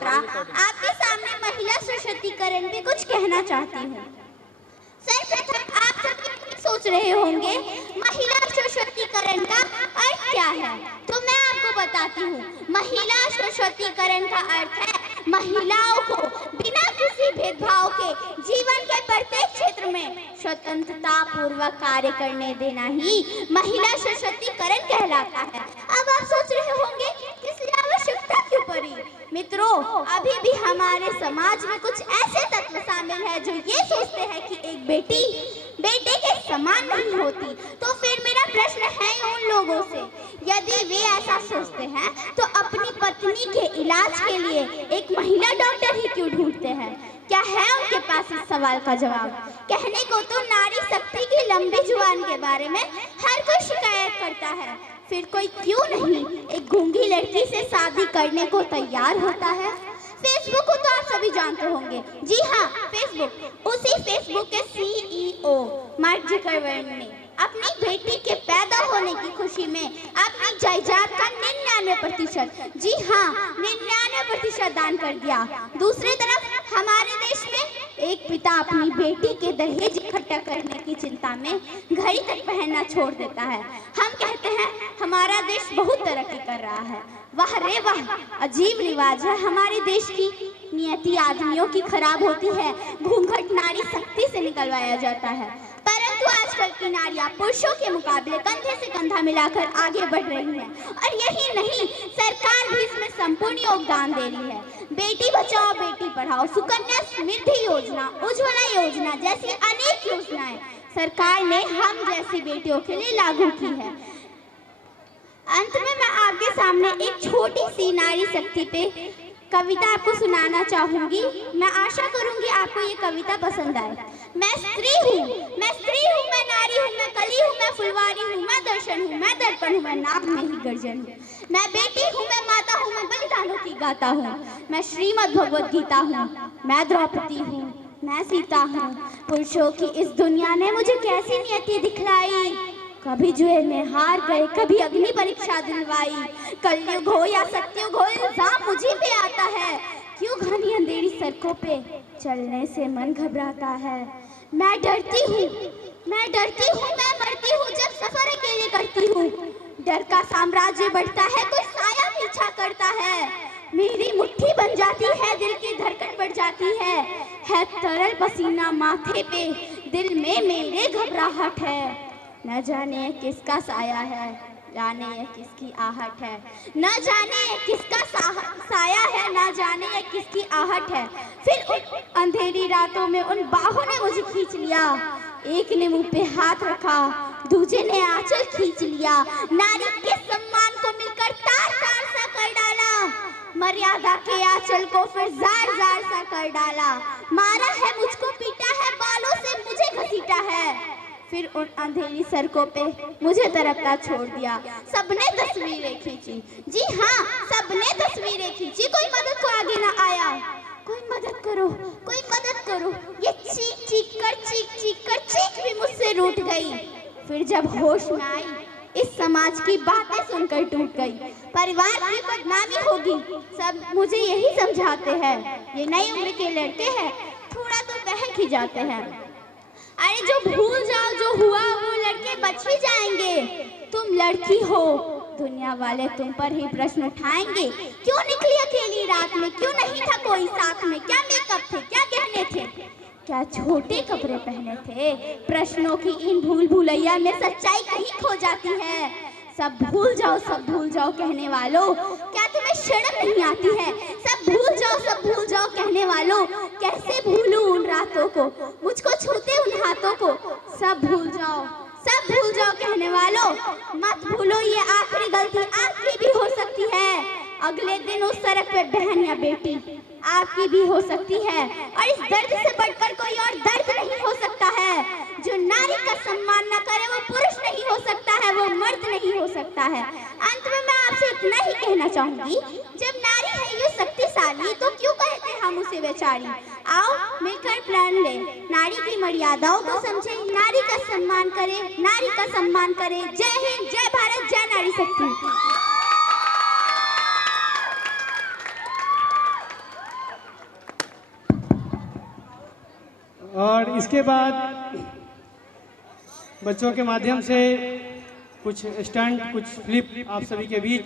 छात्रा आपके सामने महिला सशक्तिकरण पे कुछ कहना चाहती हूँ। सर्वप्रथम आप सब सोच रहे होंगे महिला सशक्तिकरण का अर्थ क्या है, तो मैं आपको बताती हूँ। महिला सशक्तिकरण का अर्थ है महिलाओं को बिना किसी भेदभाव के जीवन के प्रत्येक क्षेत्र में स्वतंत्रता पूर्वक कार्य करने देना ही महिला सशक्तिकरण कहलाता है। अब आप सोच रहे होंगे इसकी आवश्यकता क्यों पड़ी? मित्रों, अभी भी हमारे समाज में कुछ ऐसे तत्व शामिल हैं जो ये सोचते हैं कि एक बेटी बेटे के समान नहीं होती। तो फिर मेरा प्रश्न है उन लोगों से, यदि वे ऐसा सोचते हैं तो अपनी पत्नी के इलाज के लिए एक महिला डॉक्टर ही क्यों ढूंढते हैं? क्या है उनके पास इस सवाल का जवाब? कहने को तो नारी शक्ति की लंबी जुबान के बारे में हर कोई शिकायत करता है, फिर कोई क्यों नहीं एक गूंगी लड़की से शादी करने को तैयार होता है? फेसबुक को तो आप सभी जानते होंगे। जी हाँ, फेसबुक। उसी फेसबुक के CEO मार्क जुकरबर्ग ने अपनी बेटी के पैदा होने की खुशी में अपनी जायदाद का 99%, जी हाँ 99% दान कर दिया। दूसरी तरफ हमारे देश में एक पिता अपनी बेटी के दहेज इकट्ठा करने की चिंता में घड़ी तक पहनना छोड़ देता है। हम कहते हैं हमारा देश बहुत तरक्की कर रहा है। वाह रे वाह, अजीब रिवाज है हमारे देश की। नियति आदमियों की खराब होती है, घूंघट नारी शक्ति से निकलवाया जाता है। परंतु आजकल की नारियां पुरुषों के मुकाबले कंधे से कंधा मिलाकर आगे बढ़ रही हैं। और यही नहीं, सरकार भी इसमें संपूर्ण योगदान दे रही है। बेटी बचाओ बेटी पढ़ाओ, सुकन्या समृद्धि योजना, उज्ज्वला योजना जैसी अनेक योजनाएं सरकार ने हम जैसी बेटियों के लिए लागू की है। अंत में मैं आपके सामने एक छोटी सी नारी शक्ति पे कविता आपको सुनाना चाहूंगी। मैं आशा करूंगी आपको ये कविता पसंद आए। मैं स्त्री हूँ, मैं स्त्री हूँ, मैं नारी हूँ, मैं कली हूँ, मैं फुलवारी हूँ, मैं दर्शन हूँ, मैं दर्पण हूँ, मैं नाग में ही गर्जन हूँ। मैं बेटी हूँ, मैं माता हूँ, मैं बलिदानों की गाता हूँ। मैं श्रीमद् भगवत गीता हूँ, मैं द्रौपदी हूँ, मैं सीता हूँ। पुरुषों की इस दुनिया ने मुझे कैसी नियति दिखलाई, कभी जुए में हार गए, कभी अग्नि परीक्षा दिलवाई। कलयुग हो या सत्युग हो, इल्जाम मुझे पे आता है। क्यों घनी अंधेरी सड़कों पे चलने से मन घबराता है। मैं डरती हूँ, मैं डरती हूँ, मैं मरती हूँ जब सफर अकेले करती हूँ। डर का साम्राज्य बढ़ता है, कोई साया पीछा करता है। मेरी मुट्ठी बन जाती है, दिल की धड़कन बढ़ जाती है तरल पसीना माथे पे, दिल में मेरे घबराहट है। न जाने किसका साया है, जाने ये किसकी आहट है। न जाने ये किसका साया है, न जाने ये किसकी आहट है। फिर उन अंधेरी रातों में उन बाहों ने मुझे खींच लिया। एक ने मुंह पे हाथ रखा, दूसरे ने आंचल खींच लिया। नारी के सम्मान को मिलकर तार तार सा कर डाला, मर्यादा के आंचल को फिर जार जार सा कर डाला। मारा है मुझको, पीटा है, बालों से मुझे घसीटा है। फिर उन अंधेरी सड़कों पे मुझे तरफता छोड़ दिया। सबने तस्वीरें खींची, जी हाँ सबने तस्वीरें खींची। कोई मदद को आगे ना आया। कोई मदद करो, कोई मदद करो। ये चीख चीख कर चीख भी मुझसे रूठ गई। फिर जब होश में आई, इस समाज की बातें सुनकर टूट गई। परिवार की बदनामी होगी, सब मुझे यही समझाते हैं। ये नई उम्र के लड़के हैं, थोड़ा तो बहक ही जाते हैं। अरे जो भूल जाओ जो हुआ वो लड़के बच ही जाएंगे। तुम लड़की हो, दुनिया वाले तुम पर ही प्रश्न उठाएंगे। क्यों निकली अकेली रात में, क्यों नहीं था कोई साथ में? क्या मेकअप थे, क्या गहने थे, क्या छोटे कपड़े पहने थे? प्रश्नों की इन भूल भुलैया में सच्चाई कहीं खो जाती है। सब भूल जाओ कहने वालों, क्या तुम्हें शर्म नहीं आती है? सब भूल जाओ कहने वालों, कैसे भूलूं उन रातों को, मुझको छूते उन हाथों को। सब भूल जाओ कहने वालों, मत भूलो ये आखिरी गलती आपकी भी हो सकती है। अगले दिन उस सड़क पे बहन या बेटी आपकी भी हो सकती है। और इस दर्द से बढ़कर कोई और दर्द नहीं हो सकता है। जो नारी का सम्मान न करे वो पुरुष नहीं हो सकता है, वो मर्द नहीं हो सकता है। अंत में मैं आपसे इतना ही कहना चाहूंगी, जब नारी है ये शक्तिशाली तो क्यों कहते हम उसे बेचारी। आओ मिलकर प्रण ले, नारी की मर्यादाओं को समझे, नारी का सम्मान करे, नारी का सम्मान करे। जय हिंद, जय भारत, जय नारी शक्ति। और इसके बाद बच्चों के माध्यम से कुछ स्टंट, कुछ फ्लिप आप सभी के बीच